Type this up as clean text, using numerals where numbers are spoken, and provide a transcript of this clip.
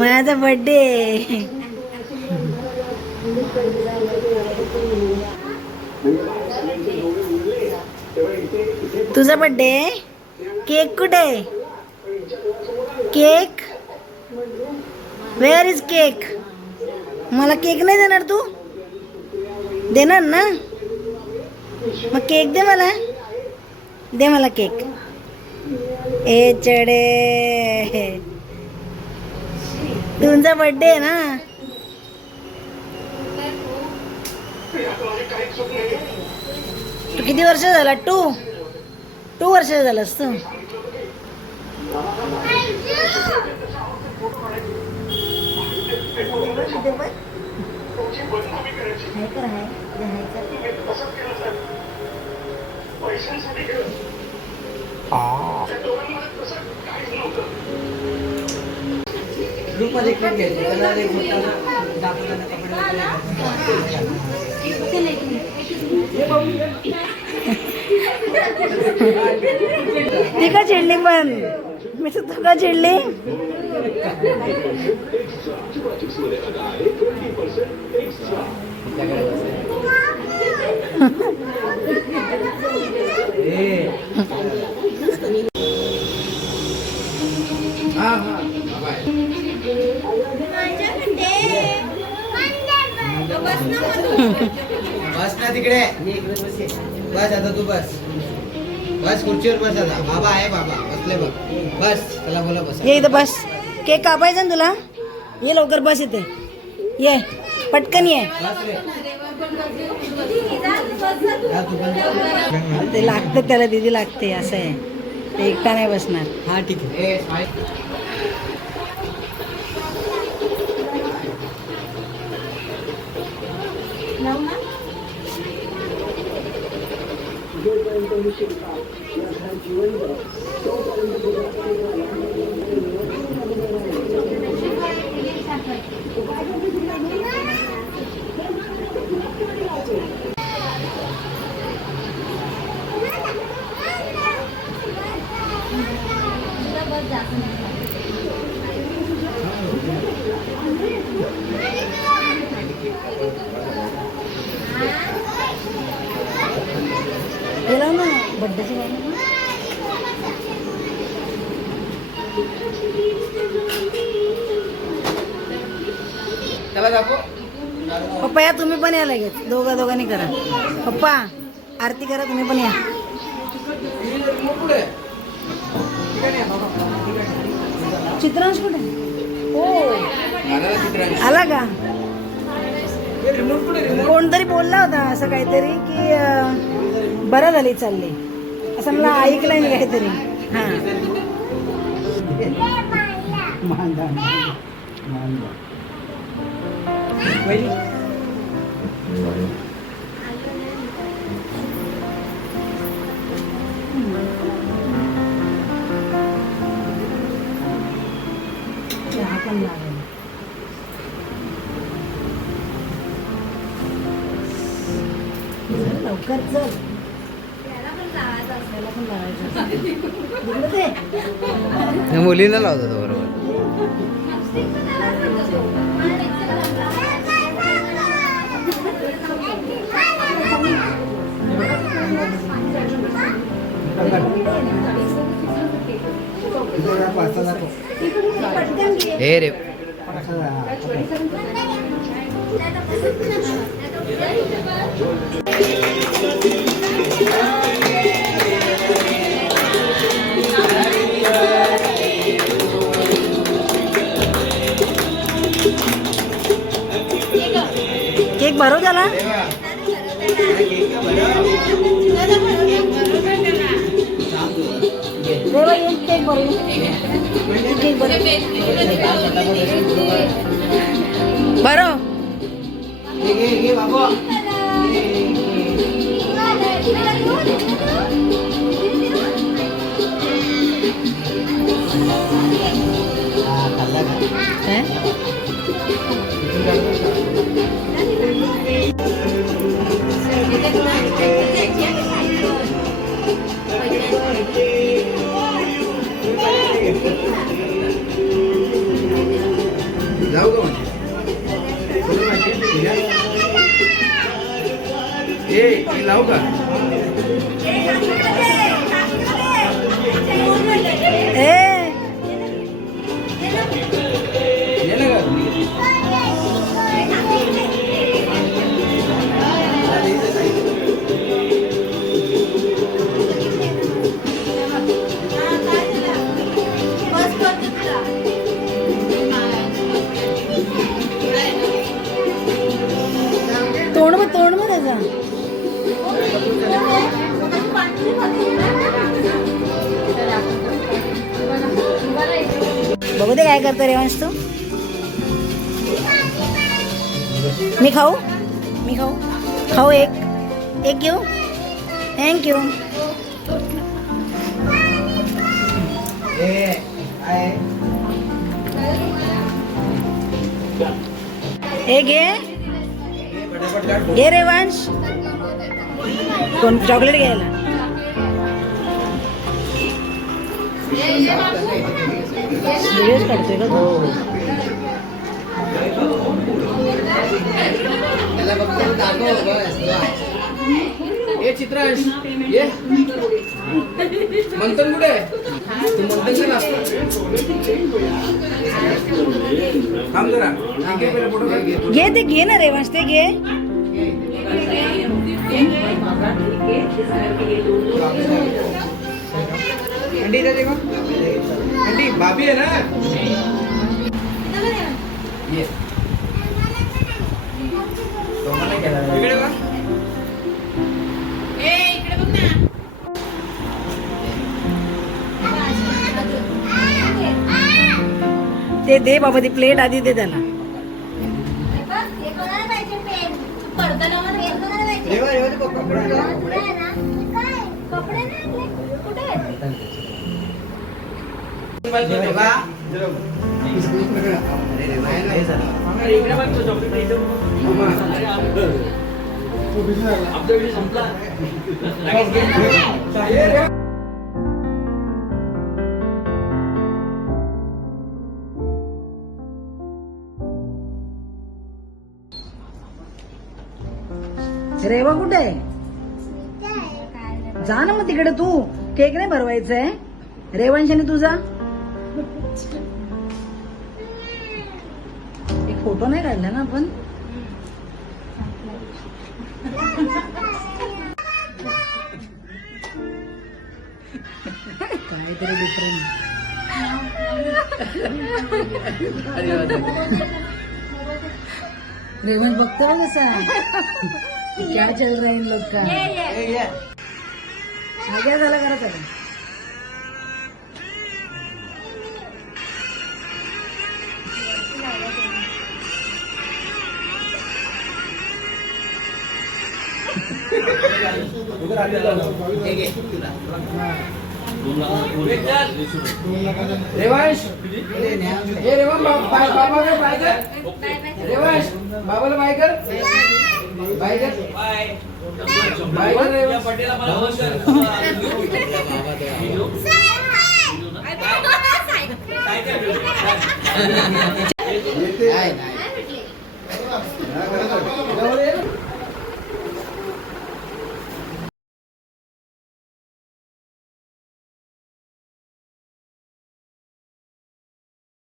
माझा बर्थडे. तुझा birthday. Cake कुठे? Cake where is cake? मला केक नाही देणार तू? देणार ना? मग केक दे मला. दे मला केक. ए चढे, तुमचा बर्थडे आहे ना. तू किती वर्ष झाला? 2 वर्ष झालास तू. ग्रुपमध्ये क्लिप घ्यायची त्याला एक मोठा दाखवताना ती का चिडली पण? मी तू का चिडली? बस ना तिकडे. बस आता तू बस. बस खुर्चीवर बस आता. बाबा आहे, बाबा बसले बघ. बस त्याला बोला बस. ये इथं बस. केक कापायचा ना तुला. ये लवकर बस इथे. ये पटकन ये. ते लागतं त्याला, दीदी लागते. असं आहे ते, एकटा नाही बसणार. हा ठीक आहे. गेला ना बड्डेचं गाणं. त्याला दाखव. पप्पा या, तुम्ही पण या लगेच. दोघांनी करा. पप्पा आरती करा, तुम्ही पण या. चित्रांश कुठे? हो आला का? कोणतरी बोलला होता असं काहीतरी की बरं झाली चालली, असं मला ऐकलंय मी काहीतरी. हा पण लागेल. लवकर चल. मुलींना लावतो बरोबर. हे रे केक भरो झाला. केक भरो. केक भरो. काय? जाऊ का म्हणजे तुला माहिती आहे तुला? हे लावू का ए ये ना का तोंड मग त्याचा बघू दे काय करतो रेवांश तू. मी खाऊ खाऊ एक घेऊ. थँक्यू. हे घे रेवांश. कोण चॉकलेट घ्यायला. व्हिडिओज काढतोय का तू? त्याला फक्त दाखव बस. ये चित्रांश ये मंथन कुठे आहे? तू मंथनचा नाश्ता थांब जरा. घे ते घे ना रेवांश ते घे. अंडी इधर देखो. अंडी भाभी है ना. ये तो मला केला इकडे बघ. इकडे बघ ना. ते दे बाबा ती प्लेट आधी दे त्याला. रेवा रेवा देखो कपड़ा रेवा कुठे आहे? जा ना मग तिकडे तू. केक नाही भरवायचंय रेवांशाने तुझा. एक फोटो नाही काढला ना आपण. काहीतरी डिफरंट. रेवंश बघतो ना कसा क्या चल रहा है इन लोग का. आग्या झाला करा त्याला. रेवांश हे रेवांश बाबा कर बाय कर. रेवांश बाबाला बाय कर. बाय कर. बाय कर रेवांश. पटेला मला नमस्कार. नाही